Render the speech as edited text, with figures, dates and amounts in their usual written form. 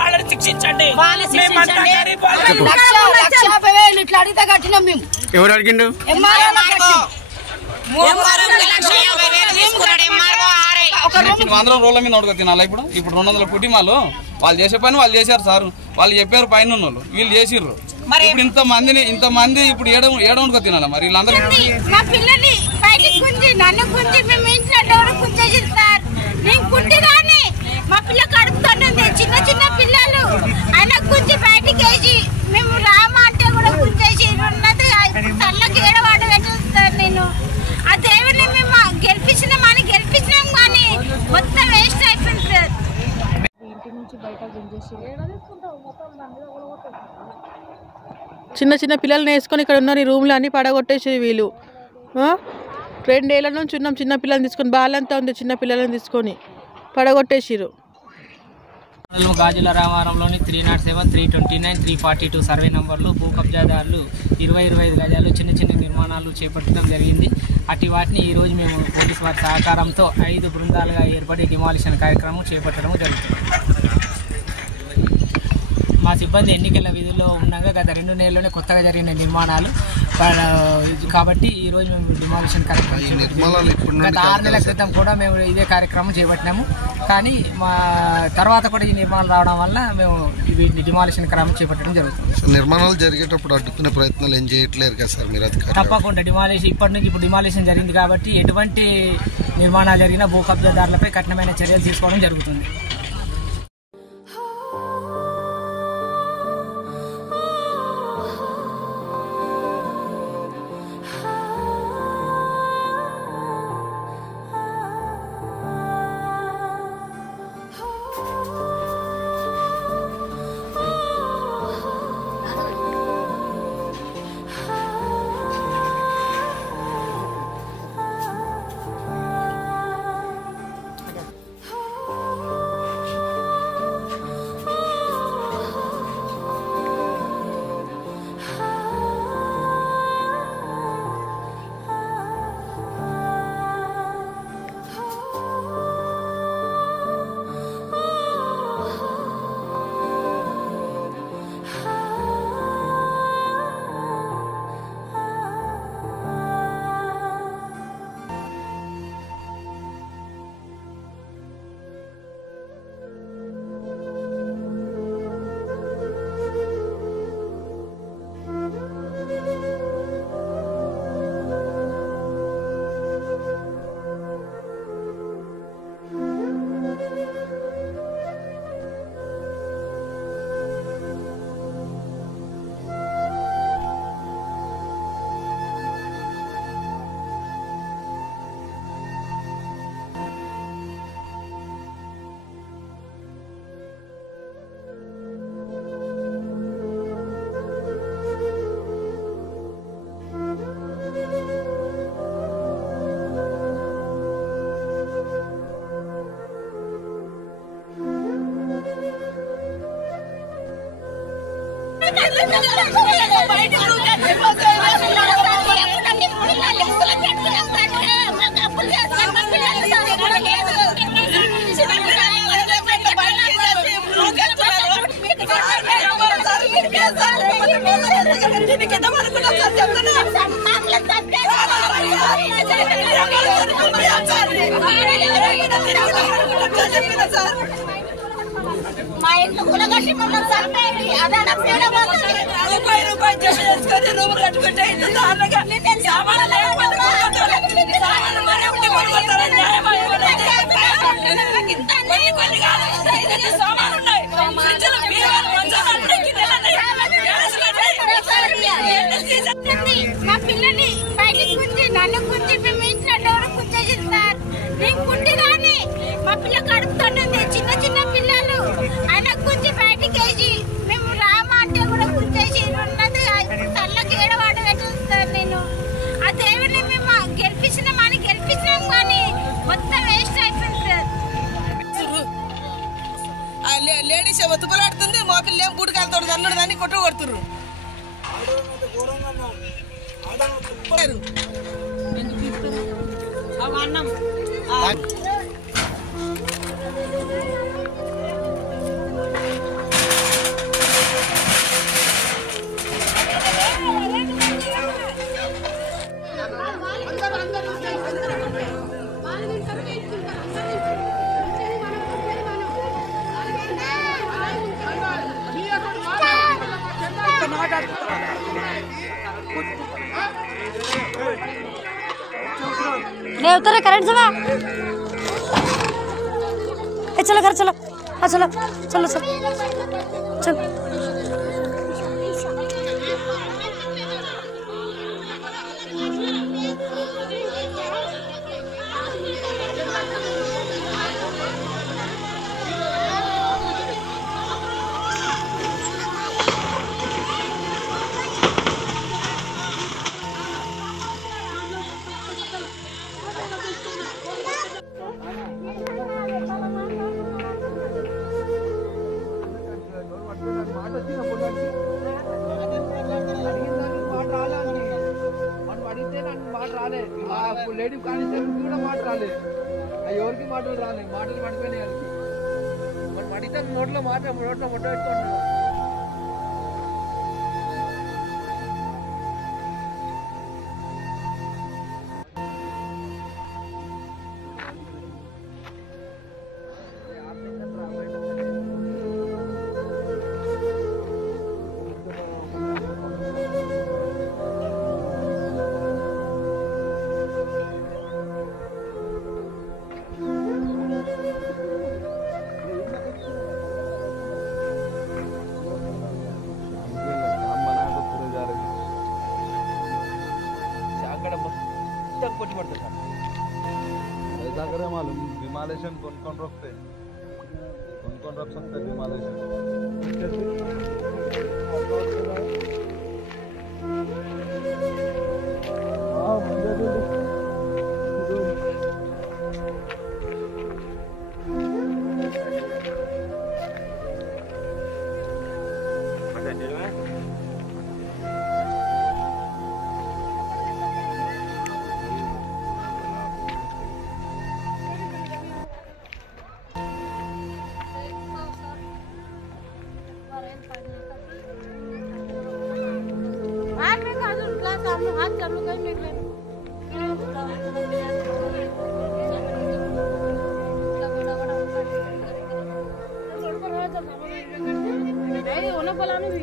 వాళ్ళని శిక్షించండి. ఎవరు అడిగిండు? అందరం రోడ్ల మీద నోడుగా తినాలి. ఇప్పుడు 200 కుటుంబాలు వాళ్ళు చేసే పని వాళ్ళు చేశారు సార్. వాళ్ళు చెప్పారు పైన ఉన్నోళ్ళు, వీళ్ళు చేసిర్రు. ఇప్పుడు ఇంతమంది ఇప్పుడు ఏడవుడుగా తినాలి. మరి వీళ్ళందరూ మా పిల్లల్ని బయటికి గుంజి నన్ను గుంజి మేము ఇంట్లో డోర్ గుంజేసారు సార్. నేను గుండిగానే మా పిల్ల కడుపుతుంది, చిన్న చిన్న పిల్లలు ఆయన గుంజి బయటికి వేసి మేము రామ అంటే కూడా గుంజేసి ఉన్నది తల్లకి ఏడవాడ పెట్టేస్తారు. నేను ఆ దేవుడిని మేము గెలిపించినాం కానీ మొత్తం వేస్ట్ అయిపోయింది సార్. ఇంటి నుంచి బయట గుంజేసి చిన్న పిల్లల్ని వేసుకొని ఇక్కడ ఉన్నారు. ఈ రూమ్లో అన్నీ పడగొట్టేసి వీళ్ళు 2 ఏళ్ల నుంచి ఉన్నాం. చిన్న పిల్లల్ని తీసుకొని బాలంతా ఉంది, చిన్న పిల్లలని తీసుకొని పడగొట్టేసిరు. గాజుల రామారంలోని 307, 329, 342 సర్వే నంబర్లు భూ కబ్జాదారులు 20-25 గజాలు చిన్న నిర్మాణాలు చేపట్టడం జరిగింది. అటు వాటిని ఈరోజు మేము పోలీసు వారి సహకారంతో 5 బృందాలుగా ఏర్పడి డిమాలిషన్ కార్యక్రమం చేపట్టడం జరుగుతుంది. మా సిబ్బంది ఎన్నికల విధుల్లో ఉండగా గత 2 నెలల్లోనే కొత్తగా జరిగిన నిర్మాణాలు కాబట్టి ఈరోజు మేము డిమాలిషన్ కార్యక్రమం గత 6 నెలల క్రితం కూడా మేము ఇదే కార్యక్రమం చేపట్టినాము. కానీ మా తర్వాత కూడా ఈ నిర్మాణాలు రావడం వల్ల మేము డిమాలిషన్ కార్యక్రమం చేపట్టడం జరుగుతుంది. నిర్మాణాలు జరిగేటప్పుడు అడ్డుకునే ప్రయత్నాలు ఏం చేయట్లేరు కదా సార్ మీరు? తప్పకుండా డిమాలిషన్ ఇప్పుడు డిమాలిషన్ జరిగింది కాబట్టి ఎటువంటి నిర్మాణాలు జరిగినా భూ కబ్జాదారులపై కఠినమైన చర్యలు తీసుకోవడం జరుగుతుంది. మా ఇంట్లో కులగట్టి మమ్మల్ని చంపేయండి. అదన రూపాయి చేసుకొని రూములు కట్టుకుంటే మా పిల్లల్ని బయటికి గుంజి నన్ను గుంజి మేము ఇంట్లో డోర్ గుంజేసింది సార్. నేను గుండిగానే మా పిల్ల కడుపుతుంది, చిన్న చిన్న పిల్లలు ఆయన గుంజి బయటికి వేసి మేము రామ అంటే కూడా గుంజేసి ఉన్నది తల్లకి ఏడవాడ పెట్టేస్తారు. నేను ఆ దేవుడిని మేము గెలిపించినాం కానీ మొత్తం వేస్ట్ అయిపోయింది సార్. లేడీస్ బతుకులాడుతుంది, మా పిల్ల ఏం బూడికాయలతో అన్నుడు దాన్ని కొట్టు కొడుతుర్రు. అన్నం ले उतर करंट से चलो घर चलो हाँ चलो चलो चलो चलो లేడీ కానిస్టేబుల్ కూడా మాట రాలే ఎవరికి మాటలు రాలే మాటలు పడిపోయినాయి మరి మడితే నోట్లో నోట్లో మొట్ట పెట్టుకుంటున్నాడు विमालेशन कौन रखते विमालेशन हाथ चालू कर निकले नहीं उन्हें बोला नहीं